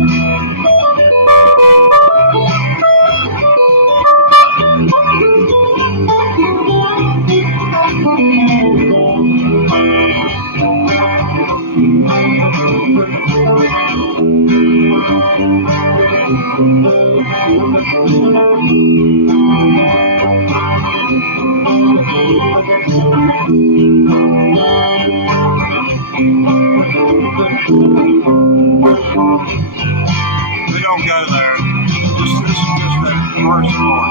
We don't go there. This is just a first floor.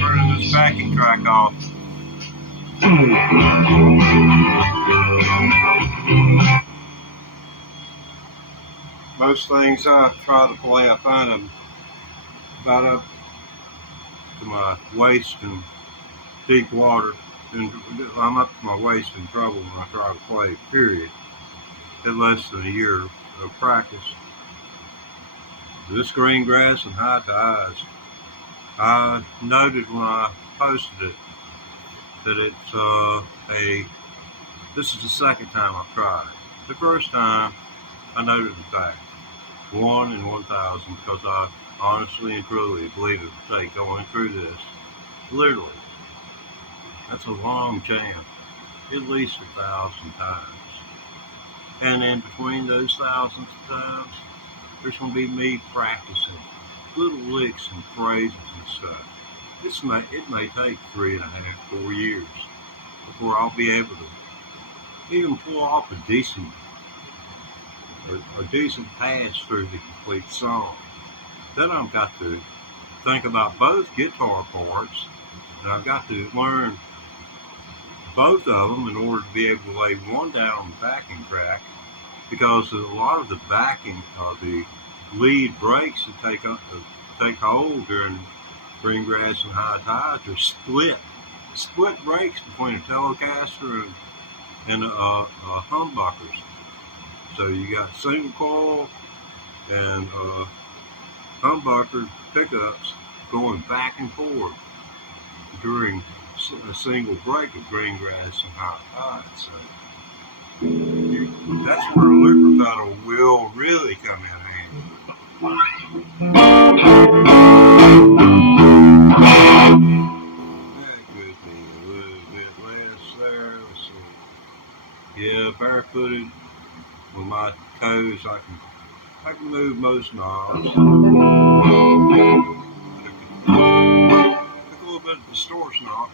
Turning this backing track off. Most things I try to play, I find them about up to my waist in deep water, and I'm up to my waist in trouble when I try to play, period. At less than a year of practice. This green grass and high tides. I noted when I posted it that this is the second time I've tried. The first time I noted the fact, 1 in 1,000, because I honestly and truly believe it would take going through this, literally, that's a long chance, at least 1,000 times. And in between those thousands of times, there's going to be me practicing little licks and phrases and stuff. It may take 3.5, 4 years before I'll be able to even pull off a decent pass through the complete song. Then I've got to think about both guitar parts, and I've got to learn both of them in order to be able to lay one down on the backing track, because a lot of the backing of the lead breaks that take hold during Greengrass and High Tides are split breaks between a Telecaster and humbuckers. So you got single coil and humbucker pickups going back and forth during a single break of Greengrass and High Tides. So that's where a looper pedal will really come in handy. That could be a little bit less there. Let's see. Yeah, barefooted with my toes, I can move most knobs. Took a little bit of distortion off.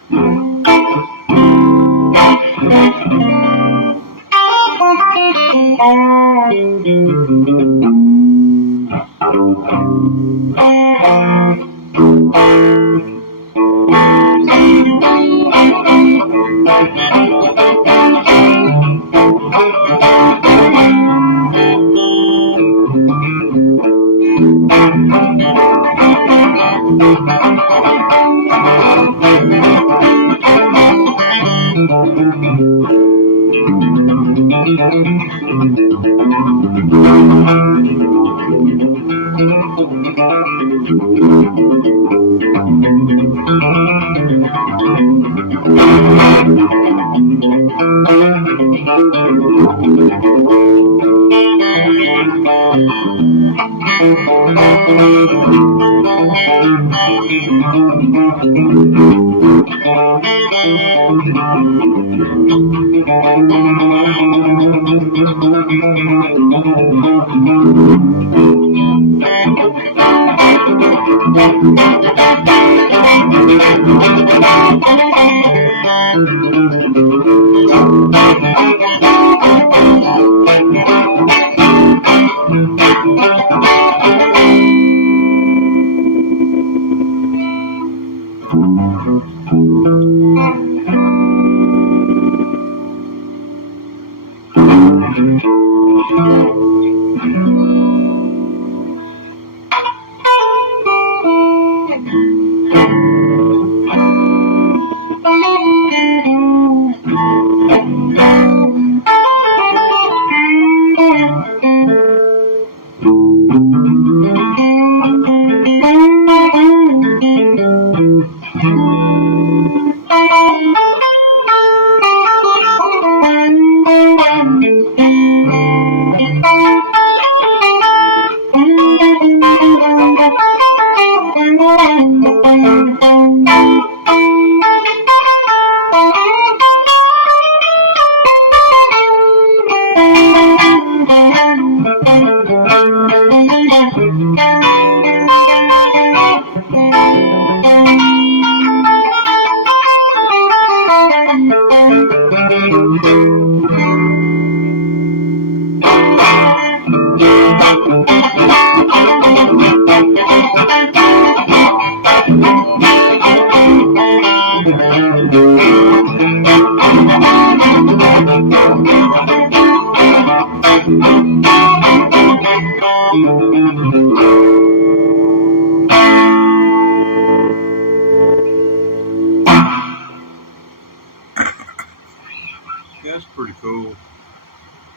That's pretty cool.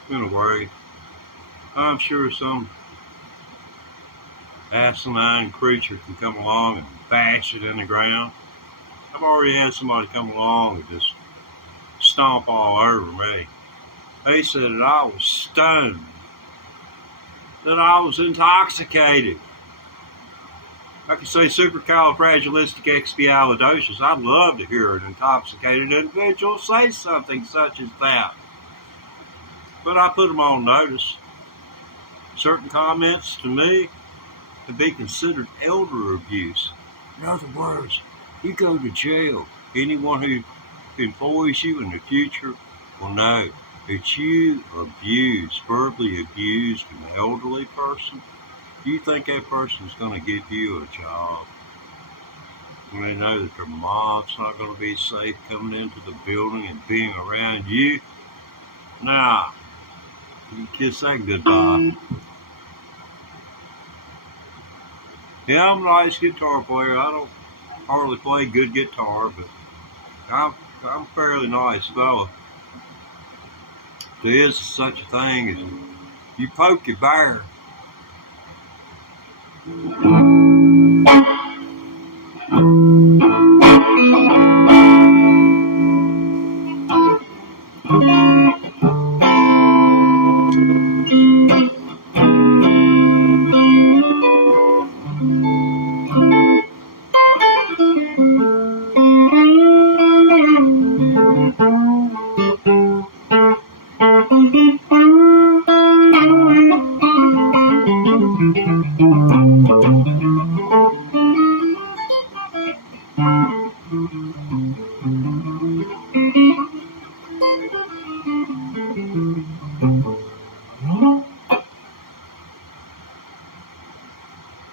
In a way, I'm sure some asinine creature can come along and bash it in the ground. I've already had somebody come along and just stomp all over me. They said that I was stoned, that I was intoxicated. I could say supercalifragilisticexpialidocious. I'd love to hear an intoxicated individual say something such as that. But I put them on notice. Certain comments to me could be considered elder abuse. In other words, you go to jail. Anyone who employs you in the future will know that you abused, verbally abused an elderly person, do you think that person is going to give you a job when they know that their mom's not going to be safe coming into the building and being around you? Nah, you kiss that goodbye. Yeah, I'm a nice guitar player. I don't hardly play good guitar, but I'm a fairly nice fella. There is such a thing as you poke your bear.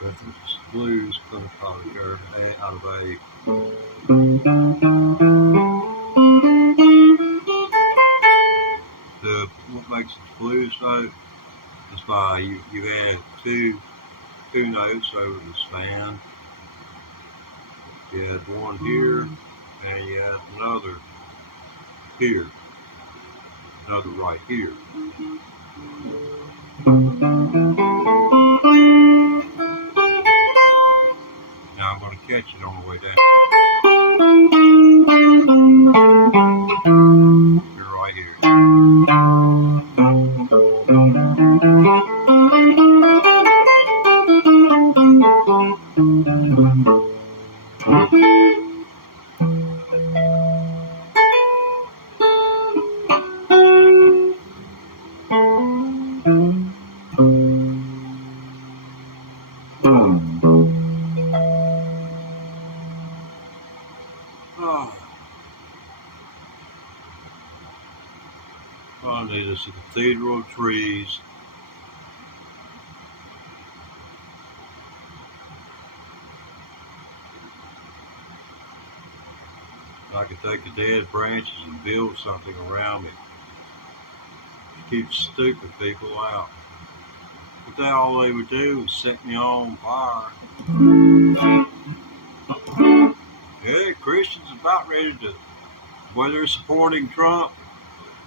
But this blues comes out of a what makes it blues though is by you add two notes over the span. You add one here and you add another here, another right here. Now I'm going to catch it on the way down. You're right here. Oh, all I need is a cathedral of trees. I could take the dead branches and build something around me to keep stupid people out. But that all they would do is set me on fire. Yeah, Christians about ready to, whether they're supporting Trump,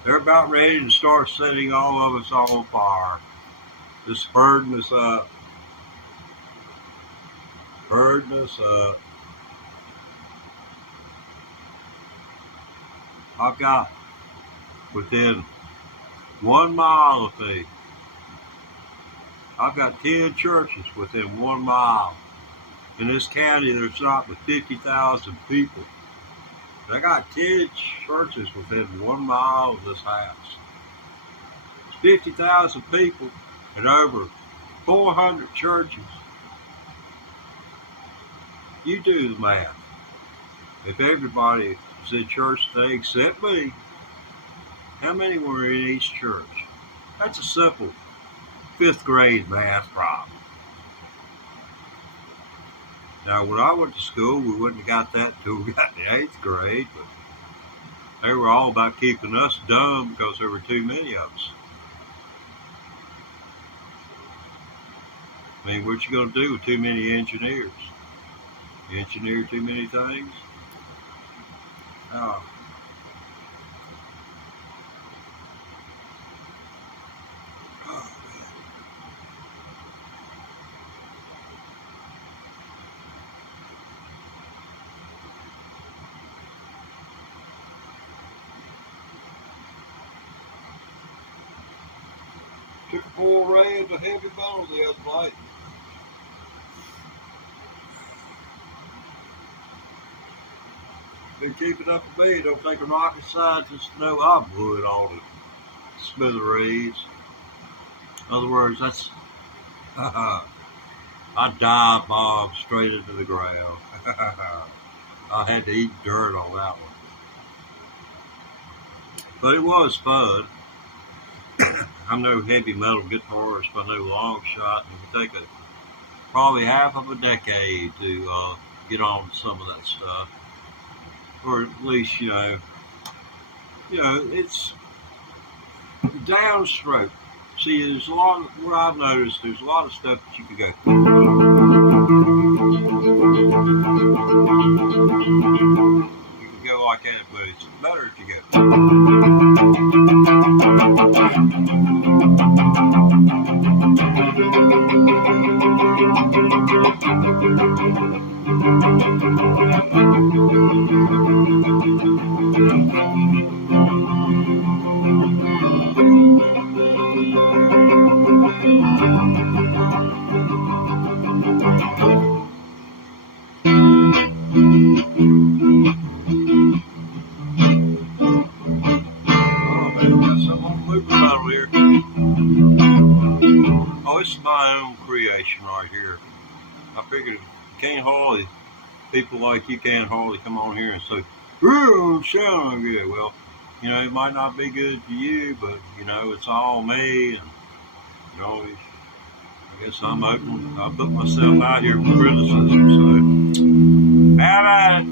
they're about ready to start setting all of us on fire. Just burden us up. Burden us up. I've got within 1 mile of me, I've got 10 churches within 1 mile. In this county, there's not but 50,000 people. I got 10 churches within 1 mile of this house. It's 50,000 people and over 400 churches. You do the math. If everybody was in church today except me, how many were in each church? That's a simple 5th grade math problem. Now, when I went to school, we wouldn't have got that until we got to 8th grade, but they were all about keeping us dumb because there were too many of us. I mean, what you going to do with too many engineers? You engineer too many things? Oh. Took a poor ray of a heavy bottle the other night. Been keeping up with me. Don't take a rocket scientist to know I blew it all to smithereens. In other words, that's I dive bomb straight into the ground. I had to eat dirt on that one. But it was fun. I'm no heavy metal guitarist by no long shot. It would take probably half of a decade to get on to some of that stuff, or at least it's downstroke. See, there's a lot of, what I've noticed, there's a lot of stuff that you could go. You can go like that, but it's better if you It's my own creation right here. I figured can't hardly, people like you can't hardly come on here and say, "Oh, sound good." Well, it might not be good to you, but it's all me, and I guess I'm open. I put myself out here for criticism, so have at it.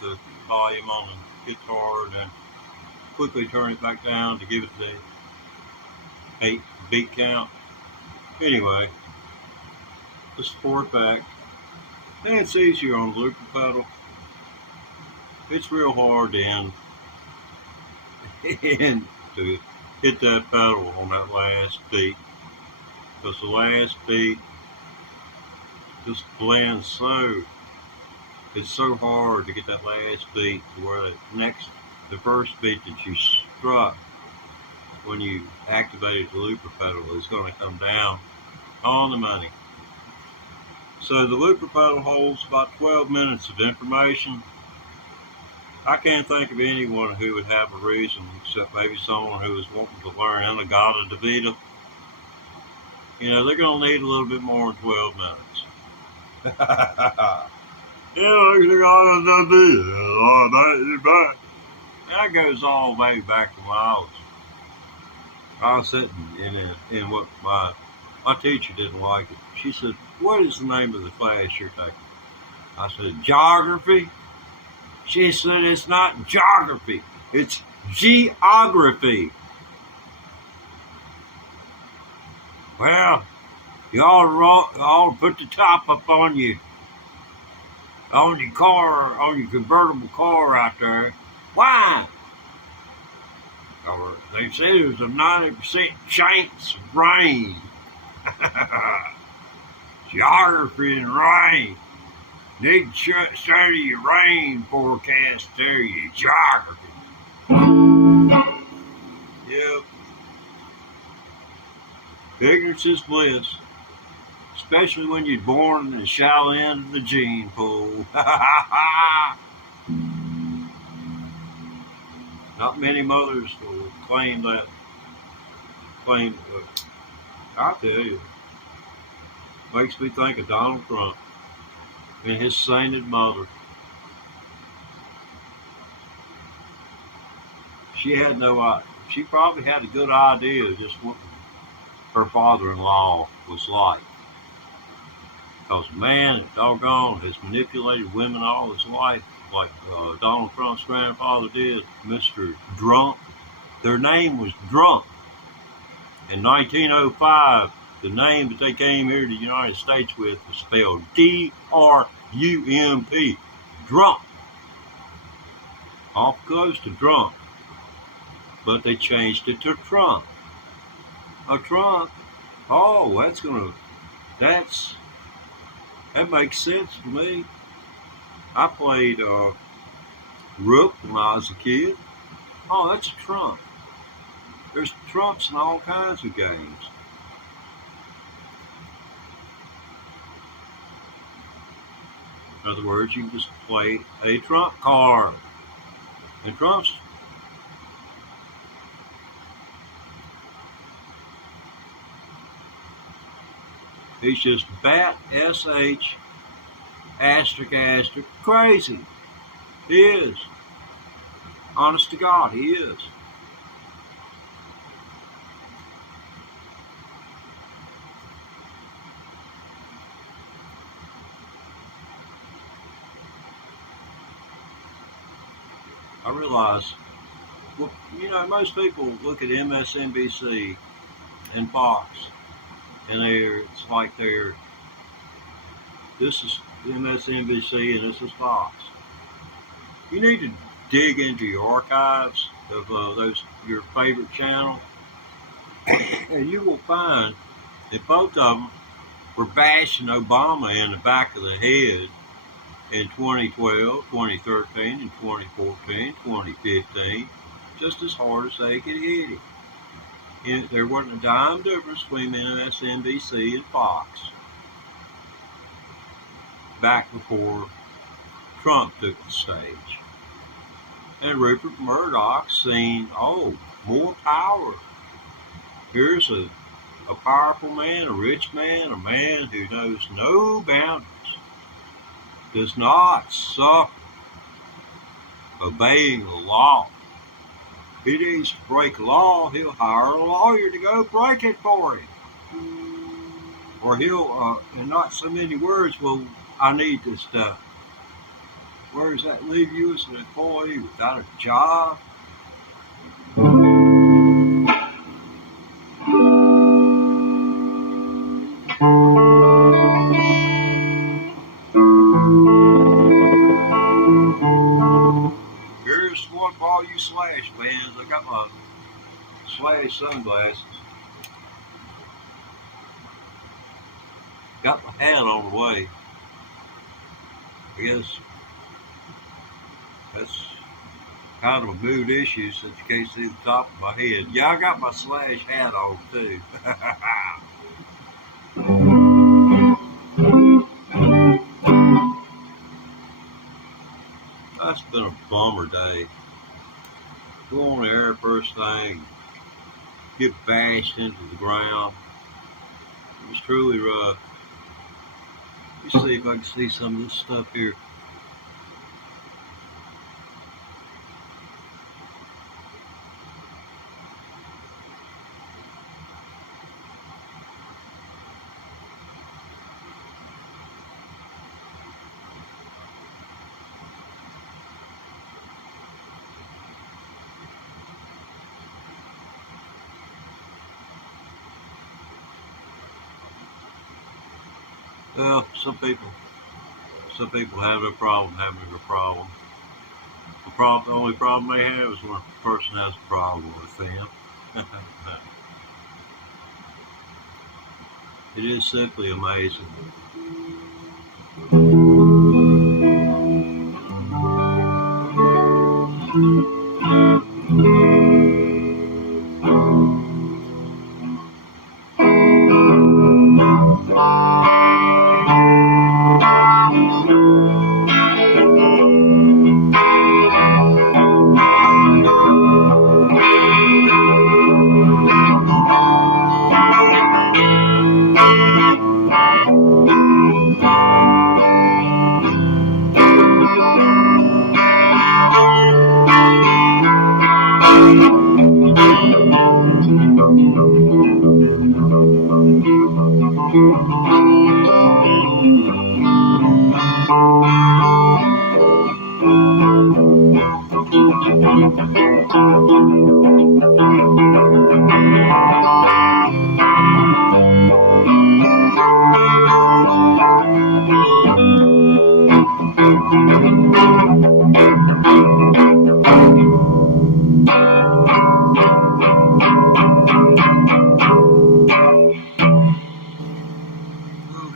the volume on the guitar and then quickly turn it back down to give it the 8 beat count. Anyway, let's forward back. And it's easier on the looper pedal. It's real hard to to hit that pedal on that last beat, because the last beat just blends so. It's so hard to get that last beat to where the first beat that you struck when you activated the looper pedal is going to come down on the money. So the looper pedal holds about 12 minutes of information. I can't think of anyone who would have a reason, except maybe someone who is wanting to learn In-A-Gadda-Da-Vida. You know, they're going to need a little bit more than 12 minutes. That goes all the way back to when I was sitting in what my teacher didn't like it. She said, "What is the name of the class you're taking?" I said, "Geography." She said, "It's not geography, it's geography." Well, you ought to put the top up on your car, on your convertible car out there. Why? Or they said there's a 90% chance of rain. Geography and rain. Need to study your rain forecast there, your geography. Yep. Ignorance is bliss, especially when you're born in the shallow end of the gene pool. Not many mothers will claim that. I tell you, makes me think of Donald Trump and his sainted mother. She probably had a good idea of just what her father-in-law was like. Because man, doggone, has manipulated women all his life, like Donald Trump's grandfather did, Mr. Drunk. Their name was Drunk. In 1905, the name that they came here to the United States with was spelled D-R-U-M-P, Drunk. Off close to Drunk. But they changed it to Trump. A Trump. Oh, that makes sense to me. I played Rook when I was a kid. Oh, that's a Trump. There's Trumps in all kinds of games. In other words, you can just play a Trump card. And Trump's he's just bat SH asterisk crazy. He is. Honest to God, he is. I realize, well, most people look at MSNBC and Fox, and it's like this is MSNBC and this is Fox. You need to dig into your archives of your favorite channel, and you will find that both of them were bashing Obama in the back of the head in 2012, 2013, and 2014, 2015, just as hard as they could hit it. And there wasn't a dime difference between MSNBC and Fox back before Trump took the stage. And Rupert Murdoch seen, more power. Here's a powerful man, a rich man, a man who knows no boundaries, does not suffer obeying the law. He needs to break a law, he'll hire a lawyer to go break it for him. Or he'll, in not so many words, well, I need this stuff. Where does that leave you as an employee without a job? Here's one for all you Slash fans. I got my Slash sunglasses. Got my hat on the way. I guess that's kind of a mood issue since you can't see the top of my head. Yeah, I got my Slash hat on too. That's been a bummer day. Go on the air first thing, get bashed into the ground. It was truly rough. Let me see if I can see some of this stuff here. Well, some people have no problem having a problem. The only problem they have is when a person has a problem with them. It is simply amazing.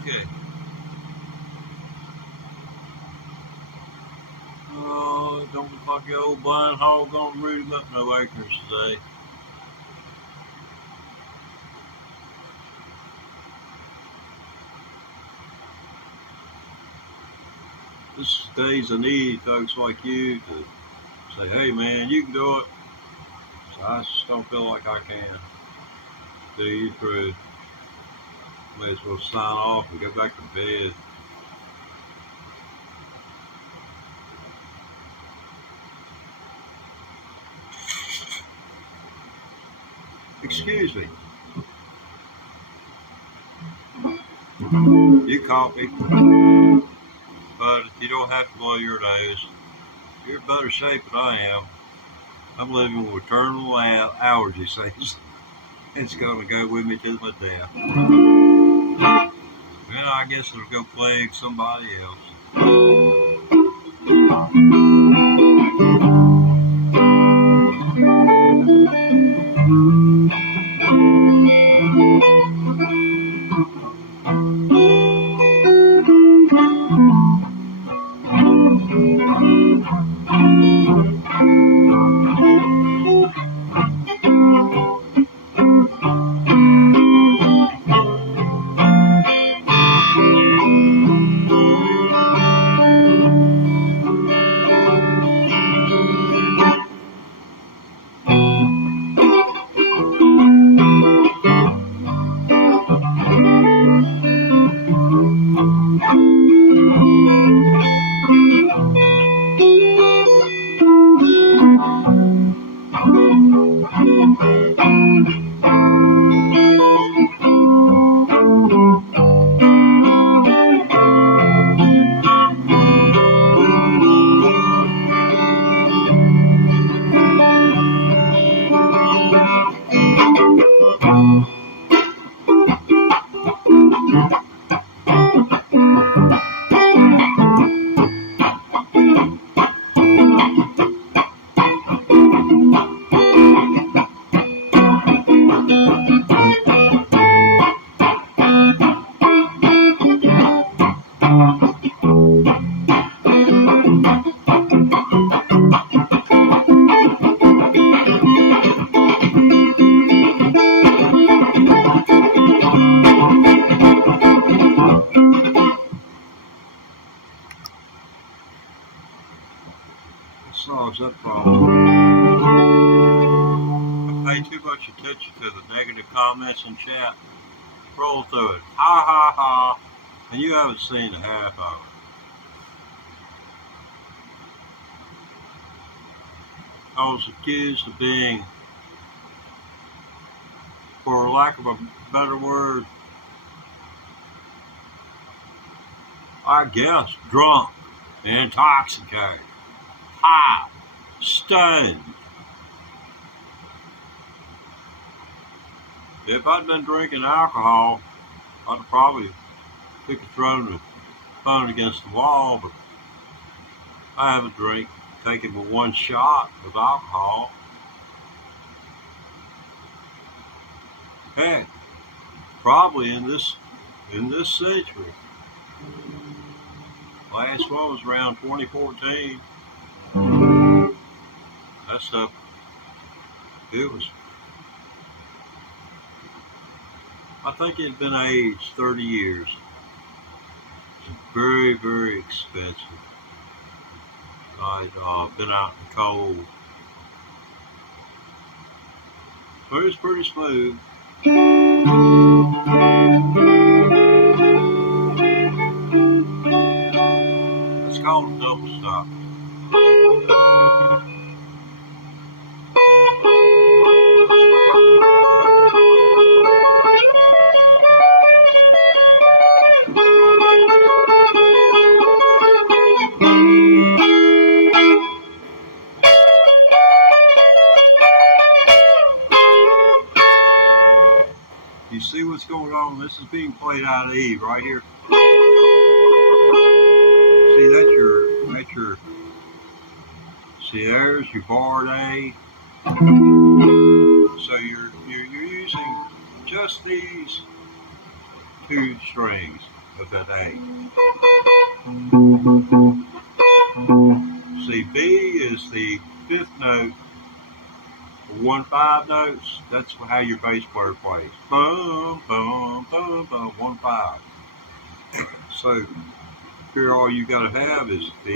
Okay. Oh, don't look like the old blind hog gonna root him up no acres today. This days I need folks like you to say, hey man, you can do it. So I just don't feel like I can. Do you through. May as well sign off and go back to bed. Excuse me. You coffee. But if you don't have to blow your nose, you're in better shape than I am. I'm living with terminal allergy season. It's going to go with me to my death. Well, I guess it'll go plague somebody else. I pay too much attention to the negative comments in chat. Roll through it. Ha ha ha. And you haven't seen the half of it. I was accused of being, for lack of a better word, I guess, drunk, intoxicated, high, stoned. If I'd been drinking alcohol, I'd have probably thrown the phone against the wall, but I have a drink, taken with one shot of alcohol. Heck, probably in this century. Last one was around 2014. That stuff, it was, I think it had been aged 30 years. It's very, very expensive. I'd been out in the cold. But it was pretty smooth. It's called a double stop. You see what's going on? This is being played out of E right here. See, that's your, see, there's your barred A. So you're using just these two strings of that A. See, B is the fifth note. 1/5 notes, that's how your bass player plays. Bum, bum, bum, bum, 1/5. So here all you gotta have is the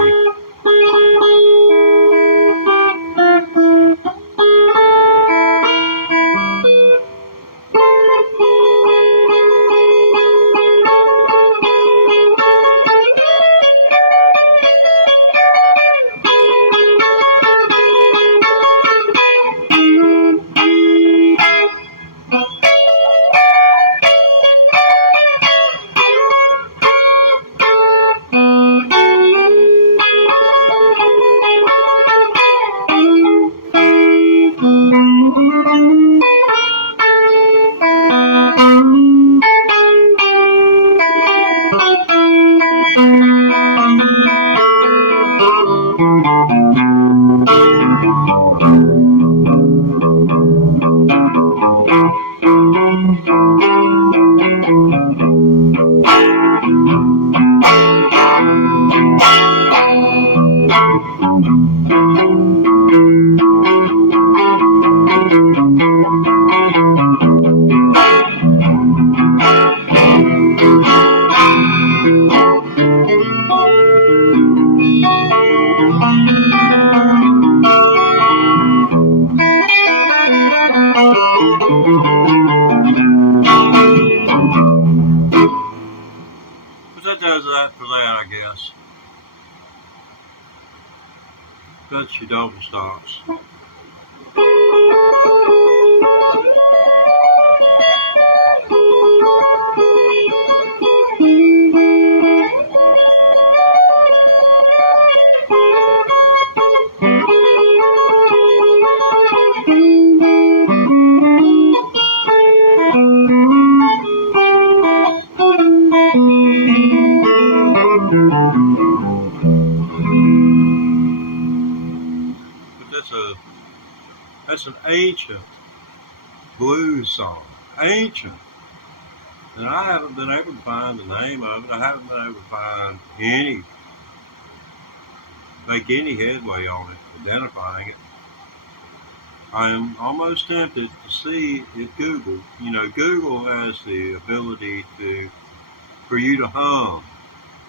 that does that for that, I guess. That's your double stops. That's an ancient blues song. Ancient. And I haven't been able to find the name of it. I haven't been able to find make any headway on it, identifying it. I am almost tempted to see if Google has the ability for you to hum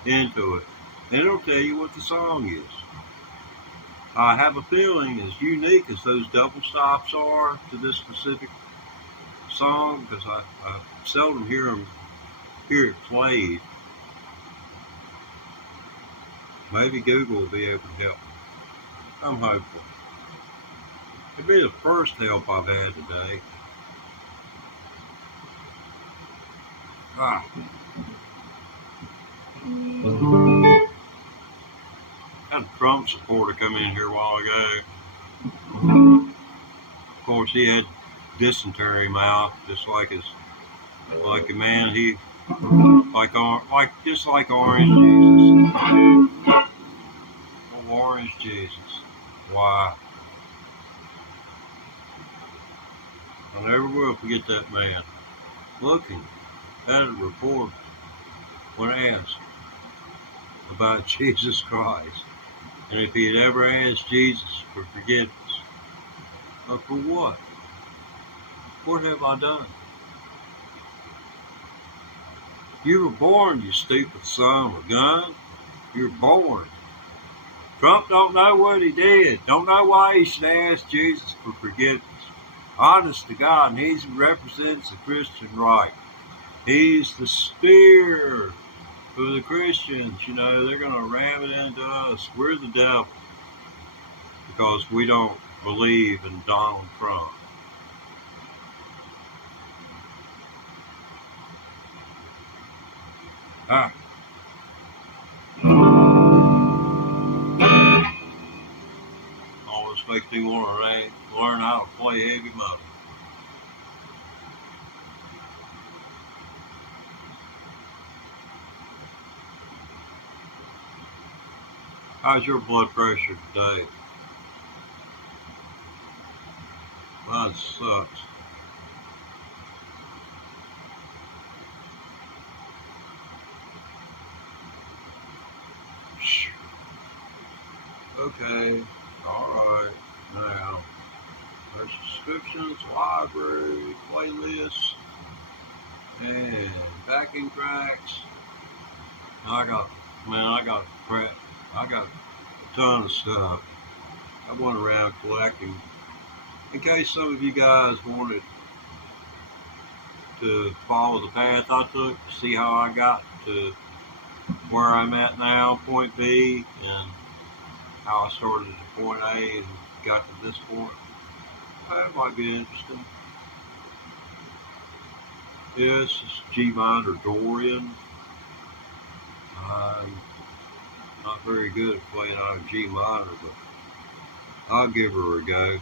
into it. And it'll tell you what the song is. I have a feeling as unique as those double stops are to this specific song, because I seldom hear it played. Maybe Google will be able to help. I'm hopeful. It'll be the first help I've had today. Had a Trump supporter come in here a while ago. Of course, he had dysentery mouth, just like a man. He just like Orange Jesus. Oh, Orange Jesus. Why? I never will forget that man looking at a reporter when asked about Jesus Christ, and if he had ever asked Jesus for forgiveness. But for what? What have I done? You were born, you stupid son of a gun. You're born. Trump don't know what he did. Don't know why he should ask Jesus for forgiveness. Honest to God, and he represents the Christian right. He's the spear for the Christians. You know, they're going to ram it into us. We're the devil because we don't believe in Donald Trump. Always makes me want to learn how to play heavy metal. How's your blood pressure today? Mine sucks. Okay, alright. Now, there's subscriptions, library, playlists, and backing tracks. I got a ton of stuff. I went around collecting. In case some of you guys wanted to follow the path I took to see how I got to where I'm at now, point B, and how I started at point A and got to this point. That might be interesting. This is G minor Dorian. I'm not very good at playing out of G minor, but I'll give her a go.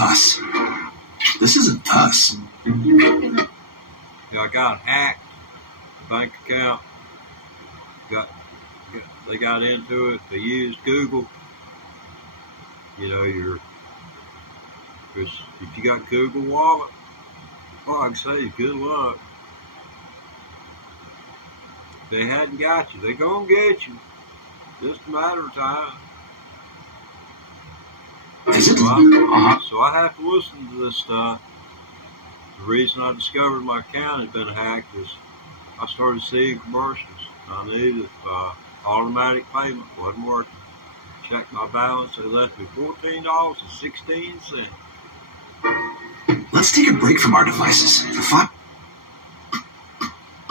Us. This isn't us. Yeah, I got hacked. Bank account. They got into it. They used Google. You know, if you got Google Wallet, well, I can say good luck. If they hadn't got you, they're gonna get you. Just a matter of time. So I have to listen to this stuff. The reason I discovered my account had been hacked is I started seeing commercials. I knew that automatic payment wasn't working. Checked my balance. They left me $14.16. Let's take a break from our devices for 5.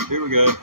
Here we go.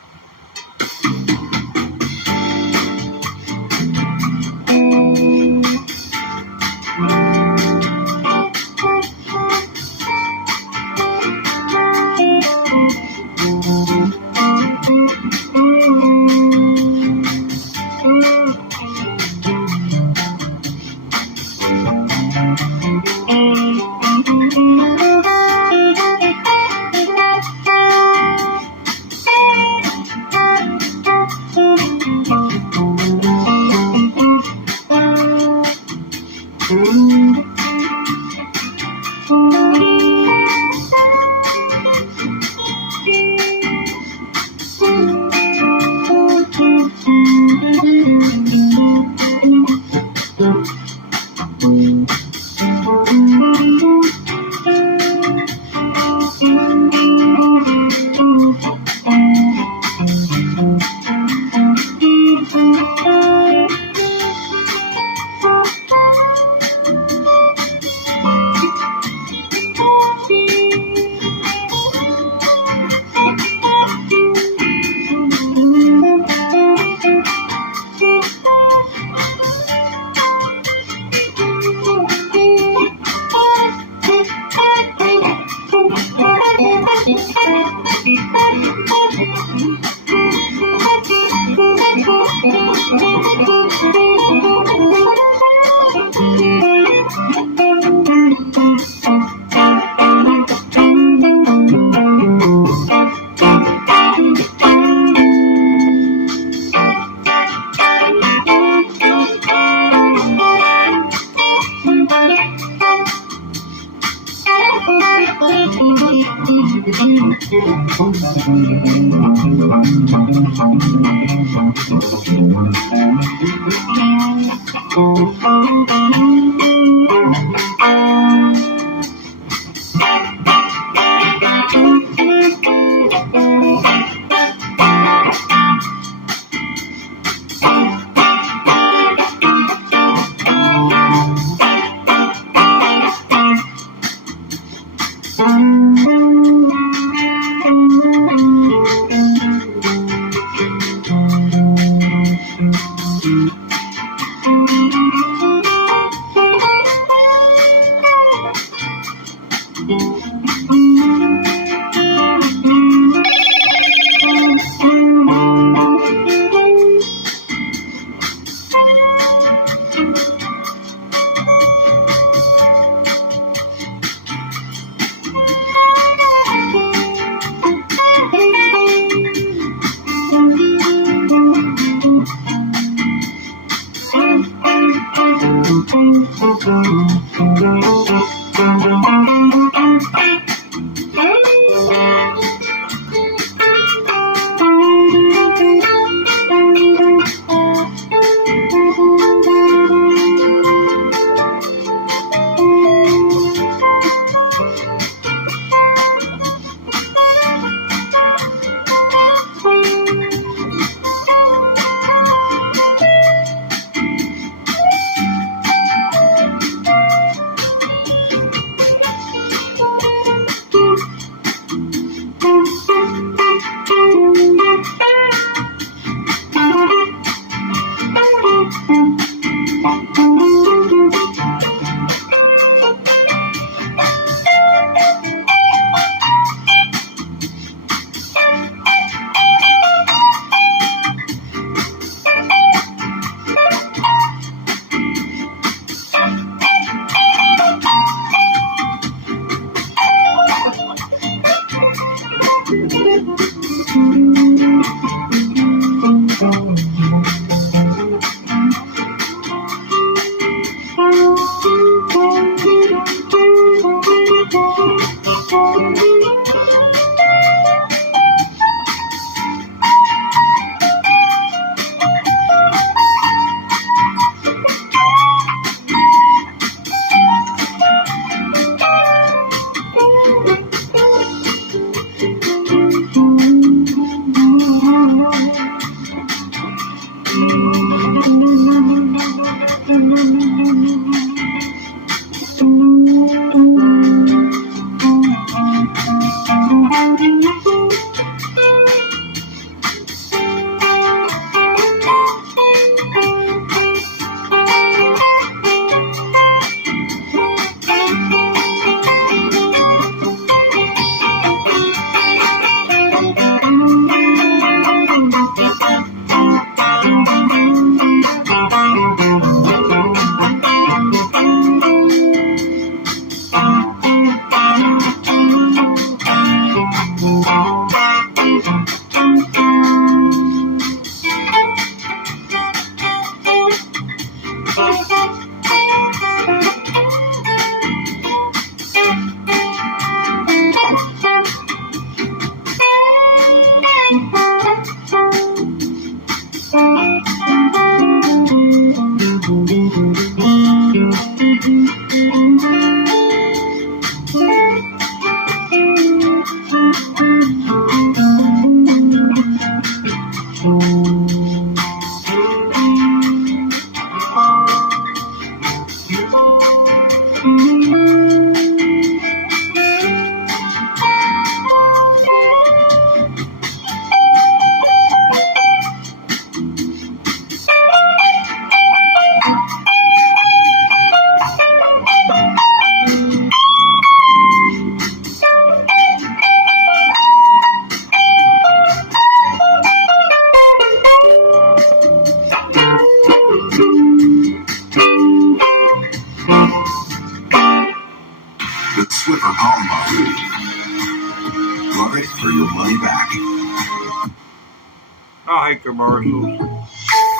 commercials.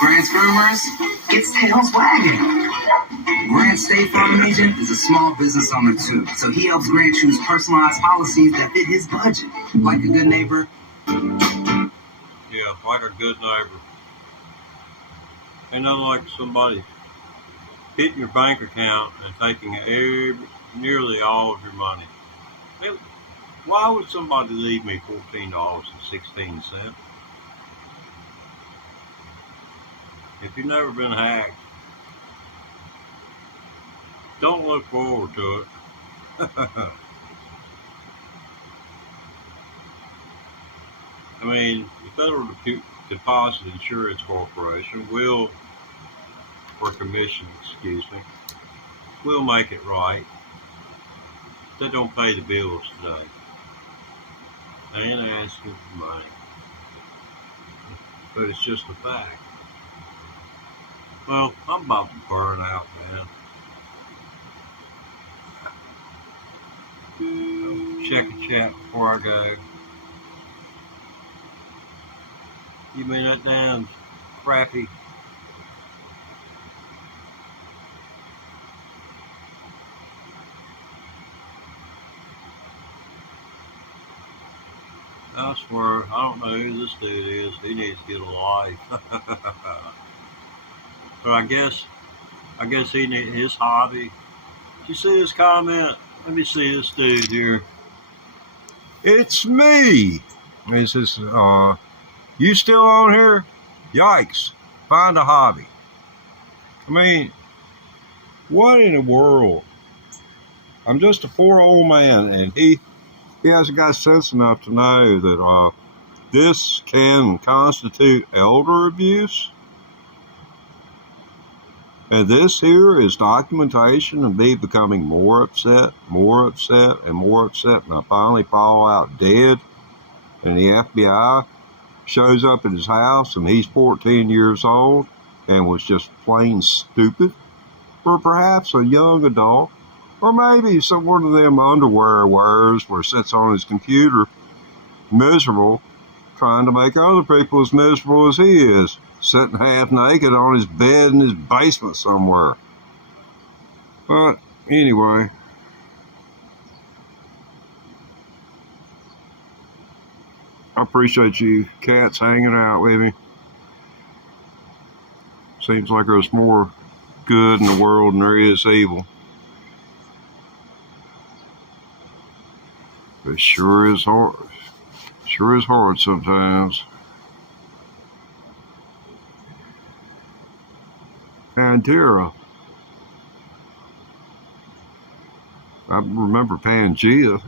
Grant's Rumors gets tails wagging. Grant State Farm Agent is a small business owner too, so he helps Grant choose personalized policies that fit his budget. Like a good neighbor. Yeah, like a good neighbor. Ain't nothing like somebody hitting your bank account and taking nearly all of your money. Why would somebody leave me $14.16? If you've never been hacked, don't look forward to it. I mean, the Federal Deposit Insurance Corporation will, or commission, excuse me, will make it right. They don't pay the bills today. They ain't asking for money. But it's just a fact. Well, I'm about to burn out, man. Check a chat before I go. You mean that damn crappy I swear, I don't know who this dude is. He needs to get a life. But I guess he needs his hobby. Did you see this comment? Let me see this dude here. It's me. He says, you still on here? Yikes. Find a hobby. I mean, what in the world? I'm just a poor old man, and he hasn't got sense enough to know that this can constitute elder abuse. And this here is documentation of me becoming more upset, and more upset. And I finally fall out dead. And the FBI shows up at his house, and he's 14 years old and was just plain stupid. Or perhaps a young adult. Or maybe one of them underwear wearers where sits on his computer, miserable, trying to make other people as miserable as he is, sitting half naked on his bed in his basement somewhere. But anyway, I appreciate you cats hanging out with me. Seems like there's more good in the world than there is evil. It sure is hard. Sure is hard sometimes. Pantera. I remember Pangea.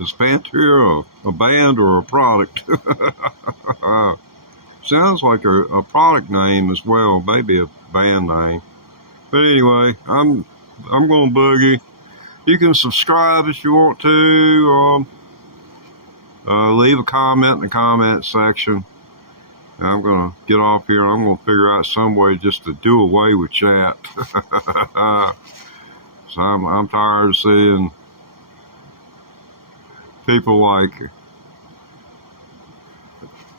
Is Pantera a band or a product? Sounds like a product name as well, maybe a band name. But anyway, I'm going to boogie. You can subscribe if you want to. Leave a comment in the comment section. And I'm going to get off here. I'm going to figure out some way just to do away with chat. So I'm tired of seeing people like,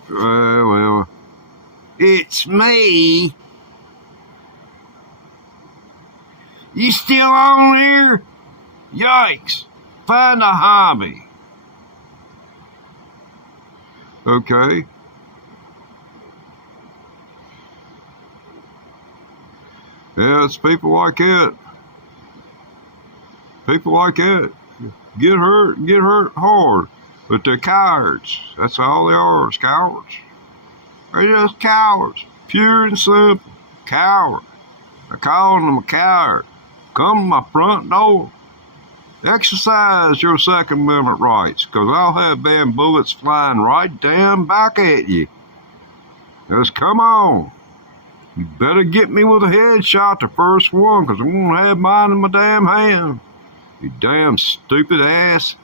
well, it's me. You still on here? Yikes. Find a hobby. Okay. Yeah, it's people like that. People like that. Get hurt hard. But they're cowards. That's all they are, is cowards. They're just cowards. Pure and simple. Coward. I call them a coward. Come to my front door. Exercise your Second Amendment rights, because I'll have damn bullets flying right damn back at you. Just come on. You better get me with a headshot, the first one, because I'm going to have mine in my damn hand. You damn stupid ass.